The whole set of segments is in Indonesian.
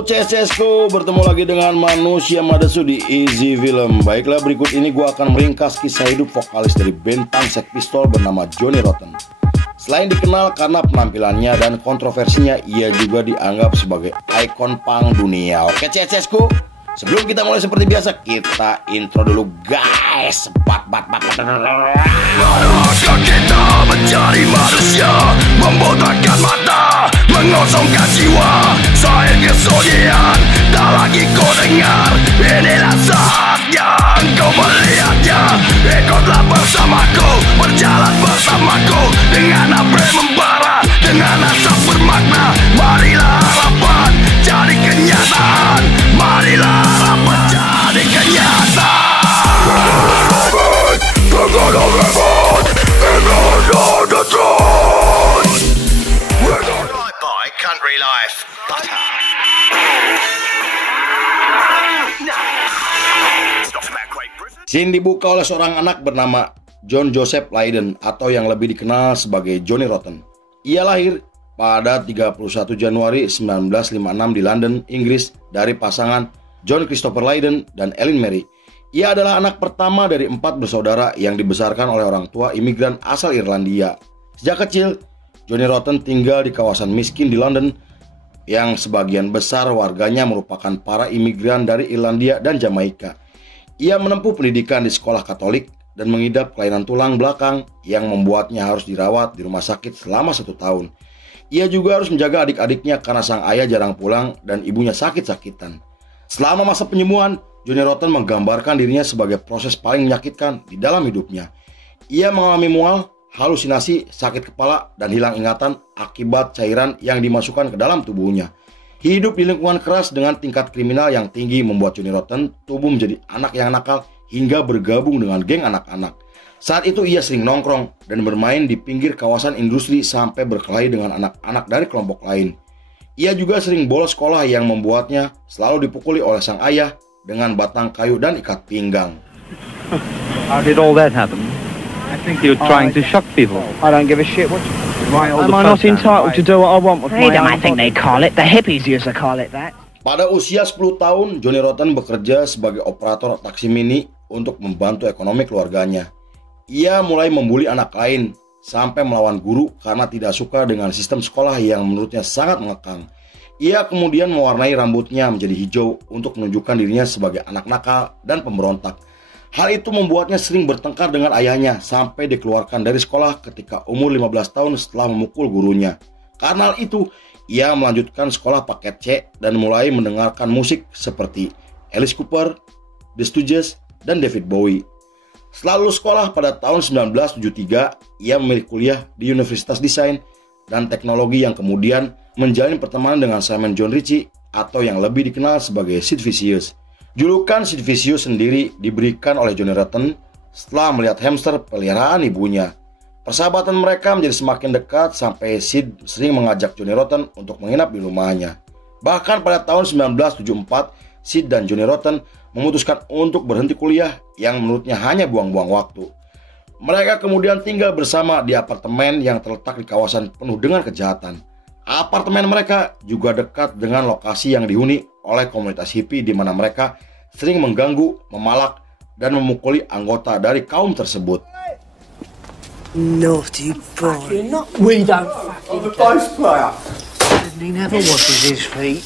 Halo CSCSku, bertemu lagi dengan manusia Madesu di Easy Film. Baiklah, berikut ini gue akan meringkas kisah hidup vokalis dari band punk Sex Pistols bernama Johnny Rotten. Selain dikenal karena penampilannya dan kontroversinya, ia juga dianggap sebagai ikon punk dunia. Oke CSCSku, sebelum kita mulai seperti biasa, kita intro dulu guys. Manakah kita mencari manusia, membotakkan mata, mengosongkan jiwa, saya kesunyian, tak lagi kau dengar. Inilah saatnya engkau melihatnya. Ikutlah bersamaku, berjalan bersamaku, dengan apa yang membara, dengan asap bermakna. Marilah harapan jadi kenyataan, marilah harapan jadi kenyataan. We're gonna revolt, we're gonna the throne. We're gonna live by country life butter. Scene dibuka oleh seorang anak bernama John Joseph Lydon atau yang lebih dikenal sebagai Johnny Rotten. Ia lahir pada 31 Januari 1956 di London, Inggris dari pasangan John Christopher Lydon dan Ellen Mary. Ia adalah anak pertama dari 4 bersaudara yang dibesarkan oleh orang tua imigran asal Irlandia. Sejak kecil, Johnny Rotten tinggal di kawasan miskin di London yang sebagian besar warganya merupakan para imigran dari Irlandia dan Jamaika. Ia menempuh pendidikan di sekolah Katolik dan mengidap kelainan tulang belakang yang membuatnya harus dirawat di rumah sakit selama 1 tahun. Ia juga harus menjaga adik-adiknya karena sang ayah jarang pulang dan ibunya sakit-sakitan. Selama masa penyembuhan, Johnny Rotten menggambarkan dirinya sebagai proses paling menyakitkan di dalam hidupnya. Ia mengalami mual, halusinasi, sakit kepala, dan hilang ingatan akibat cairan yang dimasukkan ke dalam tubuhnya. Hidup di lingkungan keras dengan tingkat kriminal yang tinggi membuat Johnny Rotten tumbuh menjadi anak yang nakal hingga bergabung dengan geng anak-anak. Saat itu ia sering nongkrong dan bermain di pinggir kawasan industri sampai berkelahi dengan anak-anak dari kelompok lain. Ia juga sering bolos sekolah yang membuatnya selalu dipukuli oleh sang ayah dengan batang kayu dan ikat pinggang. How did all that happen? I think you're trying to shock people. I don't give a shit. What? Am I not entitled to do what I want with my Freedom, own I think they body? call it. The hippies used to call it that. Pada usia 10 tahun, Johnny Rotten bekerja sebagai operator taksi mini untuk membantu ekonomi keluarganya. Ia mulai membuli anak lain sampai melawan guru karena tidak suka dengan sistem sekolah yang menurutnya sangat mengekang. Ia kemudian mewarnai rambutnya menjadi hijau untuk menunjukkan dirinya sebagai anak nakal dan pemberontak. Hal itu membuatnya sering bertengkar dengan ayahnya sampai dikeluarkan dari sekolah ketika umur 15 tahun setelah memukul gurunya. Karena hal itu, ia melanjutkan sekolah paket C dan mulai mendengarkan musik seperti Alice Cooper, The Stooges, dan David Bowie. Setelah lulus sekolah pada tahun 1973, ia memilih kuliah di Universitas Desain dan Teknologi yang kemudian menjalin pertemanan dengan Simon John Ritchie atau yang lebih dikenal sebagai Sid Vicious. Julukan Sid Vicious sendiri diberikan oleh Johnny Rotten setelah melihat hamster peliharaan ibunya. Persahabatan mereka menjadi semakin dekat sampai Sid sering mengajak Johnny Rotten untuk menginap di rumahnya. Bahkan pada tahun 1974, Sid dan Johnny Rotten memutuskan untuk berhenti kuliah yang menurutnya hanya buang-buang waktu. Mereka kemudian tinggal bersama di apartemen yang terletak di kawasan penuh dengan kejahatan. Apartemen mereka juga dekat dengan lokasi yang dihuni oleh komunitas hippie di mana mereka sering mengganggu, memalak, dan memukuli anggota dari kaum tersebut. Naughty boy. We don't. I'm the bass player. He never washes his feet.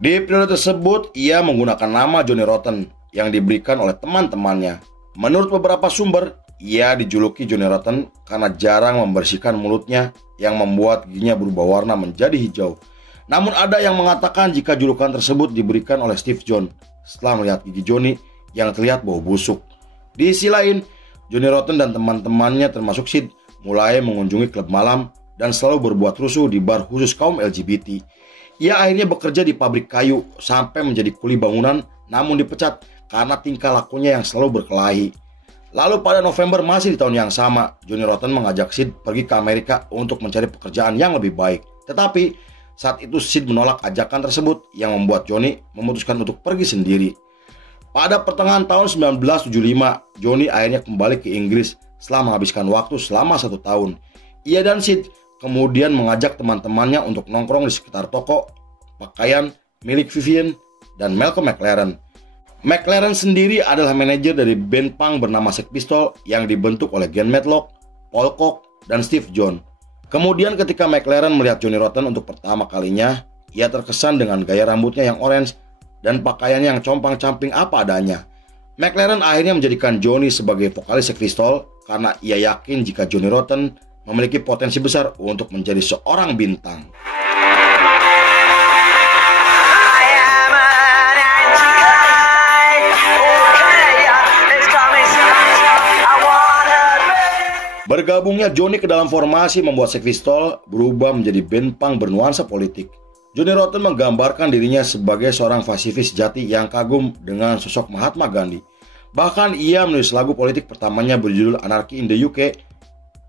Di periode tersebut, ia menggunakan nama Johnny Rotten yang diberikan oleh teman-temannya. Menurut beberapa sumber, ia dijuluki Johnny Rotten karena jarang membersihkan mulutnya yang membuat giginya berubah warna menjadi hijau. Namun ada yang mengatakan jika julukan tersebut diberikan oleh Steve John setelah melihat gigi Johnny yang terlihat bau busuk. Di sisi lain, Johnny Rotten dan teman-temannya termasuk Sid mulai mengunjungi klub malam dan selalu berbuat rusuh di bar khusus kaum LGBT. Ia akhirnya bekerja di pabrik kayu sampai menjadi kuli bangunan namun dipecat karena tingkah lakunya yang selalu berkelahi. Lalu pada November masih di tahun yang sama, Johnny Rotten mengajak Sid pergi ke Amerika untuk mencari pekerjaan yang lebih baik. Tetapi saat itu Sid menolak ajakan tersebut yang membuat Johnny memutuskan untuk pergi sendiri. Pada pertengahan tahun 1975, Johnny akhirnya kembali ke Inggris setelah menghabiskan waktu selama 1 tahun. Ia dan Sid kemudian mengajak teman-temannya untuk nongkrong di sekitar toko pakaian milik Vivian dan Malcolm McLaren. McLaren sendiri adalah manajer dari band punk bernama Sex Pistols yang dibentuk oleh Glenn Matlock, Paul Koch, dan Steve Jones. Kemudian ketika McLaren melihat Johnny Rotten untuk pertama kalinya, ia terkesan dengan gaya rambutnya yang orange dan pakaiannya yang compang-camping apa adanya. McLaren akhirnya menjadikan Johnny sebagai vokalis Sex Pistols karena ia yakin jika Johnny Rotten memiliki potensi besar untuk menjadi seorang bintang. Bergabungnya Johnny ke dalam formasi membuat Sex Pistols berubah menjadi band punk bernuansa politik. Johnny Rotten menggambarkan dirinya sebagai seorang pasifis sejati yang kagum dengan sosok Mahatma Gandhi. Bahkan ia menulis lagu politik pertamanya berjudul Anarchy in the UK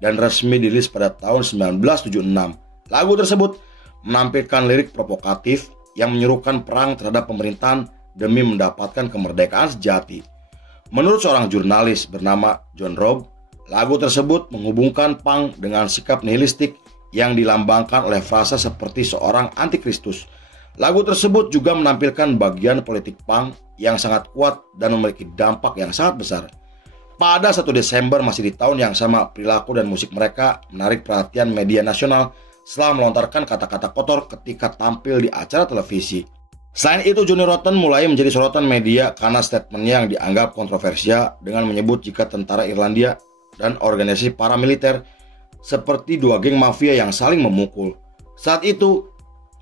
dan resmi dirilis pada tahun 1976. Lagu tersebut menampilkan lirik provokatif yang menyerukan perang terhadap pemerintahan demi mendapatkan kemerdekaan sejati. Menurut seorang jurnalis bernama John Robb, lagu tersebut menghubungkan punk dengan sikap nihilistik yang dilambangkan oleh frasa seperti seorang antikristus. Lagu tersebut juga menampilkan bagian politik punk yang sangat kuat dan memiliki dampak yang sangat besar. Pada 1 Desember masih di tahun yang sama, perilaku dan musik mereka menarik perhatian media nasional setelah melontarkan kata-kata kotor ketika tampil di acara televisi. Selain itu, Johnny Rotten mulai menjadi sorotan media karena statementnya yang dianggap kontroversial dengan menyebut jika tentara Irlandia dan organisasi paramiliter seperti dua geng mafia yang saling memukul. Saat itu,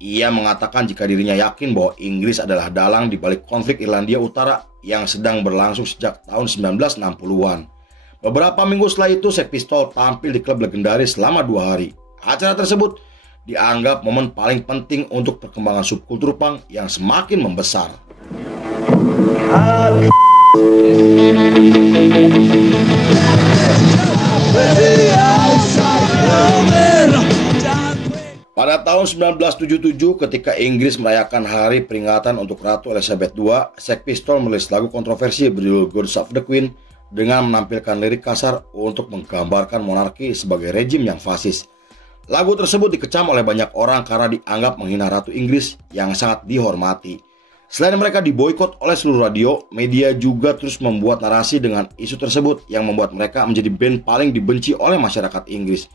ia mengatakan jika dirinya yakin bahwa Inggris adalah dalang di balik konflik Irlandia Utara yang sedang berlangsung sejak tahun 1960-an. Beberapa minggu setelah itu, Sex Pistols tampil di klub legendaris selama 2 hari. Acara tersebut dianggap momen paling penting untuk perkembangan subkultur punk yang semakin membesar. Pada tahun 1977, ketika Inggris merayakan hari peringatan untuk Ratu Elizabeth II, Sex Pistols menulis lagu kontroversi berjudul God Save the Queen dengan menampilkan lirik kasar untuk menggambarkan monarki sebagai rejim yang fasis. Lagu tersebut dikecam oleh banyak orang karena dianggap menghina Ratu Inggris yang sangat dihormati. Selain mereka diboikot oleh seluruh radio, media juga terus membuat narasi dengan isu tersebut yang membuat mereka menjadi band paling dibenci oleh masyarakat Inggris.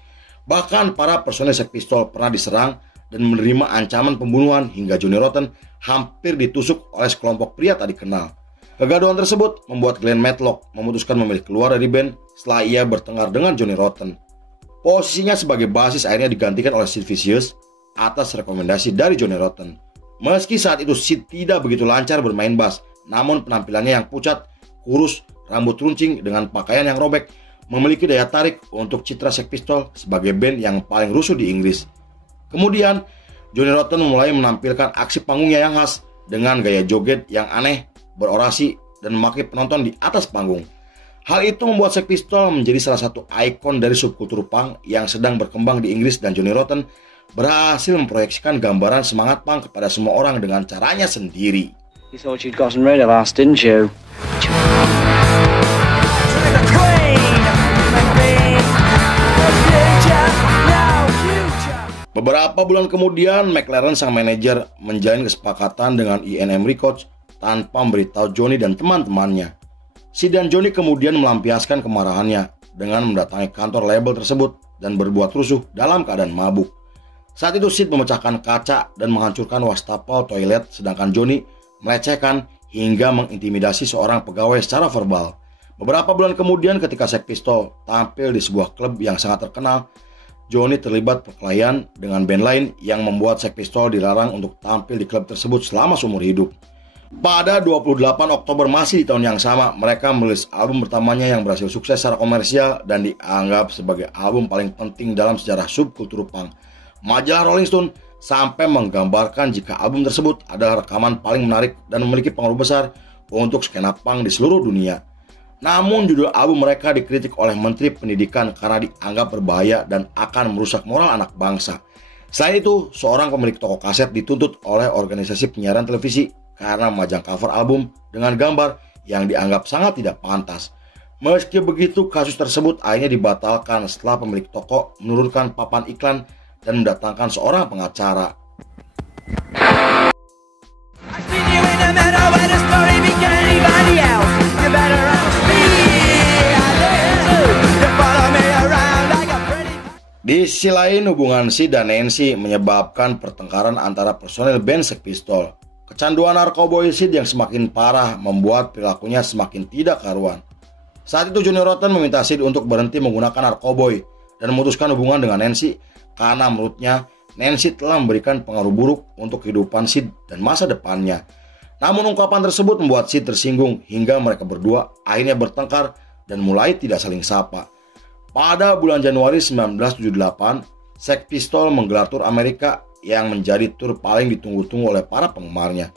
Bahkan para personel Sex Pistols pernah diserang dan menerima ancaman pembunuhan hingga Johnny Rotten hampir ditusuk oleh sekelompok pria tak dikenal. Kegaduhan tersebut membuat Glenn Matlock memutuskan memilih keluar dari band setelah ia bertengkar dengan Johnny Rotten. Posisinya sebagai basis akhirnya digantikan oleh Sid Vicious atas rekomendasi dari Johnny Rotten. Meski saat itu Sid tidak begitu lancar bermain bass, namun penampilannya yang pucat, kurus, rambut runcing dengan pakaian yang robek memiliki daya tarik untuk citra Sex Pistols sebagai band yang paling rusuh di Inggris. Kemudian, Johnny Rotten mulai menampilkan aksi panggungnya yang khas dengan gaya joget yang aneh, berorasi, dan memakai penonton di atas panggung. Hal itu membuat Sex Pistols menjadi salah satu ikon dari subkultur punk yang sedang berkembang di Inggris, dan Johnny Rotten berhasil memproyeksikan gambaran semangat punk kepada semua orang dengan caranya sendiri. You thought you'd gotten rid of us, didn't you? Beberapa bulan kemudian, McLaren sang manajer menjalin kesepakatan dengan E&M Records tanpa memberitahu Johnny dan teman-temannya. Sid dan Johnny kemudian melampiaskan kemarahannya dengan mendatangi kantor label tersebut dan berbuat rusuh dalam keadaan mabuk. Saat itu Sid memecahkan kaca dan menghancurkan wastafel toilet, sedangkan Johnny melecehkan hingga mengintimidasi seorang pegawai secara verbal. Beberapa bulan kemudian ketika Sex Pistols tampil di sebuah klub yang sangat terkenal, Johnny terlibat perkelahian dengan band lain yang membuat Sex Pistols dilarang untuk tampil di klub tersebut selama seumur hidup. Pada 28 Oktober masih di tahun yang sama, mereka merilis album pertamanya yang berhasil sukses secara komersial dan dianggap sebagai album paling penting dalam sejarah subkultur punk. Majalah Rolling Stone sampai menggambarkan jika album tersebut adalah rekaman paling menarik dan memiliki pengaruh besar untuk skena punk di seluruh dunia. Namun judul album mereka dikritik oleh Menteri Pendidikan karena dianggap berbahaya dan akan merusak moral anak bangsa. Selain itu, seorang pemilik toko kaset dituntut oleh organisasi penyiaran televisi karena memajang cover album dengan gambar yang dianggap sangat tidak pantas. Meski begitu, kasus tersebut akhirnya dibatalkan setelah pemilik toko menurunkan papan iklan dan mendatangkan seorang pengacara. Di sisi lain, hubungan Sid dan Nancy menyebabkan pertengkaran antara personel band Sex Pistols. Kecanduan narkoboy Sid yang semakin parah membuat perilakunya semakin tidak karuan. Saat itu Johnny Rotten meminta Sid untuk berhenti menggunakan narkoboy dan memutuskan hubungan dengan Nancy karena menurutnya Nancy telah memberikan pengaruh buruk untuk kehidupan Sid dan masa depannya. Namun ungkapan tersebut membuat Sid tersinggung hingga mereka berdua akhirnya bertengkar dan mulai tidak saling sapa. Pada bulan Januari 1978, Sex Pistols menggelar tur Amerika yang menjadi tur paling ditunggu-tunggu oleh para penggemarnya.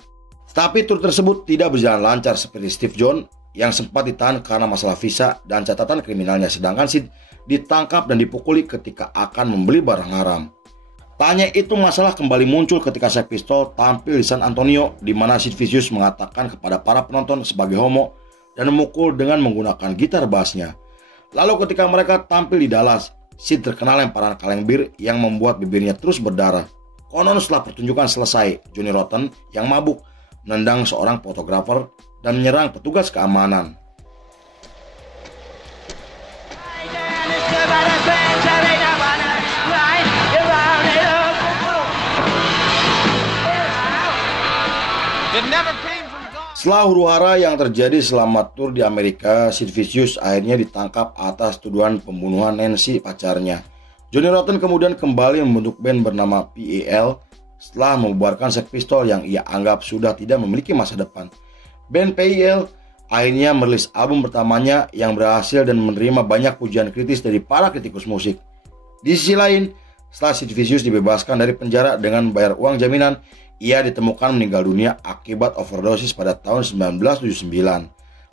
Tapi tur tersebut tidak berjalan lancar seperti Steve Jones yang sempat ditahan karena masalah visa dan catatan kriminalnya, sedangkan Sid ditangkap dan dipukuli ketika akan membeli barang haram. Tanya itu masalah kembali muncul ketika Sex Pistols tampil di San Antonio, di mana Sid Vicious mengatakan kepada para penonton sebagai homo dan memukul dengan menggunakan gitar bassnya. Lalu ketika mereka tampil di Dallas, Sid terkena lemparan kaleng bir yang membuat bibirnya terus berdarah. Konon setelah pertunjukan selesai, Johnny Rotten yang mabuk menendang seorang fotografer dan menyerang petugas keamanan. Setelah huru-hara yang terjadi selama tur di Amerika, Sid Vicious akhirnya ditangkap atas tuduhan pembunuhan Nancy, pacarnya. Johnny Rotten kemudian kembali membentuk band bernama PAL setelah membubarkan Sex Pistols yang ia anggap sudah tidak memiliki masa depan. Band PAL akhirnya merilis album pertamanya yang berhasil dan menerima banyak pujian kritis dari para kritikus musik. Di sisi lain, setelah Sid Vicious dibebaskan dari penjara dengan membayar uang jaminan, ia ditemukan meninggal dunia akibat overdosis pada tahun 1979.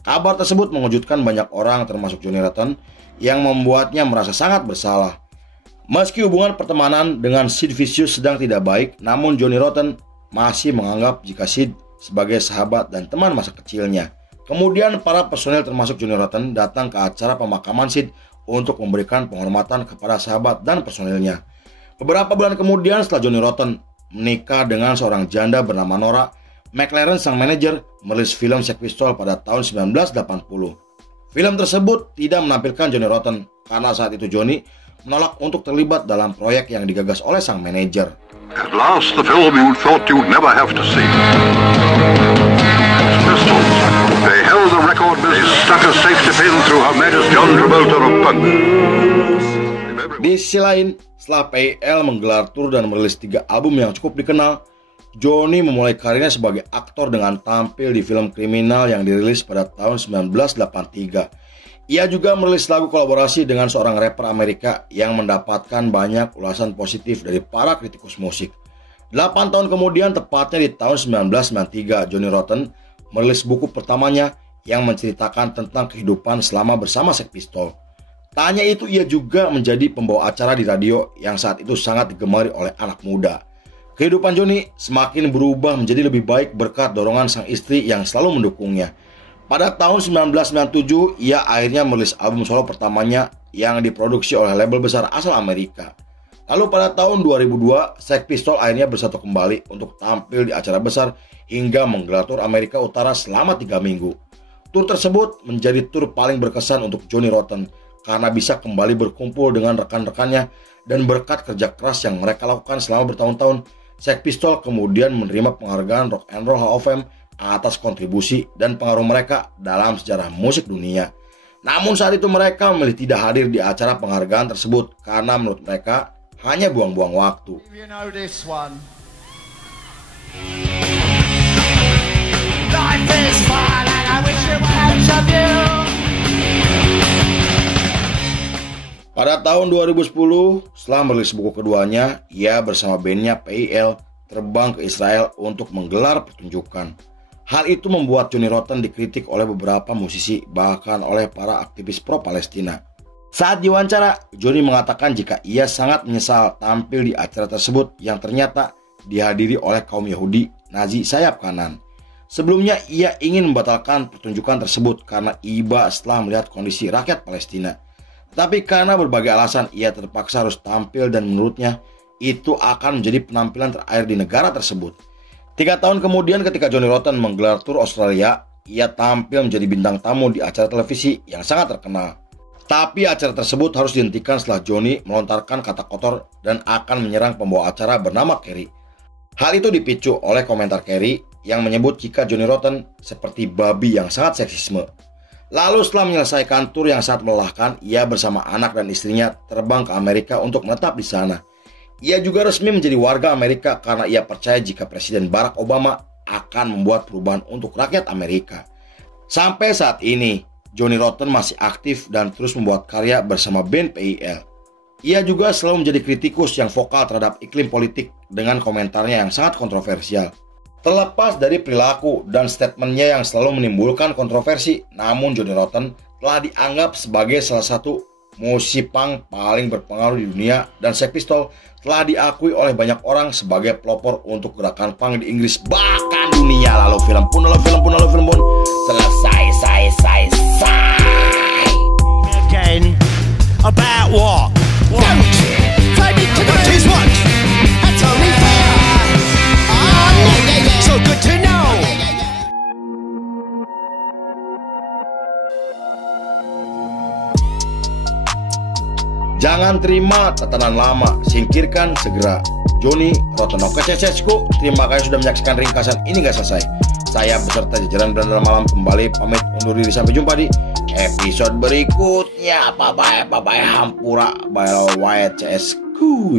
Kabar tersebut mengejutkan banyak orang termasuk Johnny Rotten yang membuatnya merasa sangat bersalah. Meski hubungan pertemanan dengan Sid Vicious sedang tidak baik, namun Johnny Rotten masih menganggap jika Sid sebagai sahabat dan teman masa kecilnya. Kemudian para personel termasuk Johnny Rotten datang ke acara pemakaman Sid untuk memberikan penghormatan kepada sahabat dan personelnya. Beberapa bulan kemudian setelah Johnny Rotten menikah dengan seorang janda bernama Nora, McLaren sang manajer merilis film Sex Pistols pada tahun 1980. Film tersebut tidak menampilkan Johnny Rotten karena saat itu Johnny menolak untuk terlibat dalam proyek yang digagas oleh sang manajer. At last, the film you thought you'd never have to see. Pistols. They held the record business. They stuck a safety pin through Her Majesty John Travolta of punk. Di sisi lain, setelah PAL menggelar tur dan merilis 3 album yang cukup dikenal, Johnny memulai karirnya sebagai aktor dengan tampil di film kriminal yang dirilis pada tahun 1983. Ia juga merilis lagu kolaborasi dengan seorang rapper Amerika yang mendapatkan banyak ulasan positif dari para kritikus musik. 8 tahun kemudian, tepatnya di tahun 1993, Johnny Rotten merilis buku pertamanya yang menceritakan tentang kehidupan selama bersama Sex Pistols. Tanya itu ia juga menjadi pembawa acara di radio yang saat itu sangat digemari oleh anak muda. Kehidupan Johnny semakin berubah menjadi lebih baik berkat dorongan sang istri yang selalu mendukungnya. Pada tahun 1997, ia akhirnya merilis album solo pertamanya yang diproduksi oleh label besar asal Amerika. Lalu pada tahun 2002, Sex Pistols akhirnya bersatu kembali untuk tampil di acara besar hingga menggelar tur Amerika Utara selama 3 minggu. Tur tersebut menjadi tur paling berkesan untuk Johnny Rotten karena bisa kembali berkumpul dengan rekan-rekannya dan berkat kerja keras yang mereka lakukan selama bertahun-tahun, Sex Pistols kemudian menerima penghargaan Rock and Roll Hall of Fame atas kontribusi dan pengaruh mereka dalam sejarah musik dunia. Namun saat itu mereka memilih tidak hadir di acara penghargaan tersebut karena menurut mereka hanya buang-buang waktu. You know this one. Life is fun and I wish it were out of you. Pada tahun 2010, setelah merilis buku keduanya, ia bersama bandnya PAL terbang ke Israel untuk menggelar pertunjukan. Hal itu membuat Johnny Rotten dikritik oleh beberapa musisi, bahkan oleh para aktivis pro-Palestina. Saat diwawancara, Johnny mengatakan jika ia sangat menyesal tampil di acara tersebut yang ternyata dihadiri oleh kaum Yahudi Nazi sayap kanan. Sebelumnya, ia ingin membatalkan pertunjukan tersebut karena iba setelah melihat kondisi rakyat Palestina. Tapi karena berbagai alasan, ia terpaksa harus tampil dan menurutnya, itu akan menjadi penampilan terakhir di negara tersebut. 3 tahun kemudian ketika Johnny Rotten menggelar tur Australia, ia tampil menjadi bintang tamu di acara televisi yang sangat terkenal. Tapi acara tersebut harus dihentikan setelah Johnny melontarkan kata kotor dan akan menyerang pembawa acara bernama Kerry. Hal itu dipicu oleh komentar Kerry yang menyebut jika Johnny Rotten seperti babi yang sangat seksisme. Lalu setelah menyelesaikan tur yang sangat melelahkan, ia bersama anak dan istrinya terbang ke Amerika untuk menetap di sana. Ia juga resmi menjadi warga Amerika karena ia percaya jika Presiden Barack Obama akan membuat perubahan untuk rakyat Amerika. Sampai saat ini, Johnny Rotten masih aktif dan terus membuat karya bersama band PIL. Ia juga selalu menjadi kritikus yang vokal terhadap iklim politik dengan komentarnya yang sangat kontroversial. Terlepas dari perilaku dan statementnya yang selalu menimbulkan kontroversi, namun Johnny Rotten telah dianggap sebagai salah satu musisi punk paling berpengaruh di dunia, dan Sex Pistols telah diakui oleh banyak orang sebagai pelopor untuk gerakan punk di Inggris bahkan dunia. Lalu film pun selesai. Again, about what? Don't try me to what is what? That's only fair. Oh, yeah. So good to know. Jangan terima tatanan lama, singkirkan segera. Johnny Rotten. Oke, cecesku, terima kasih sudah menyaksikan ringkasan ini gak selesai. Saya beserta jajaran Berandal Malam kembali pamit undur diri, sampai jumpa di episode berikutnya. Bye bye hampura, bye bye CS ku.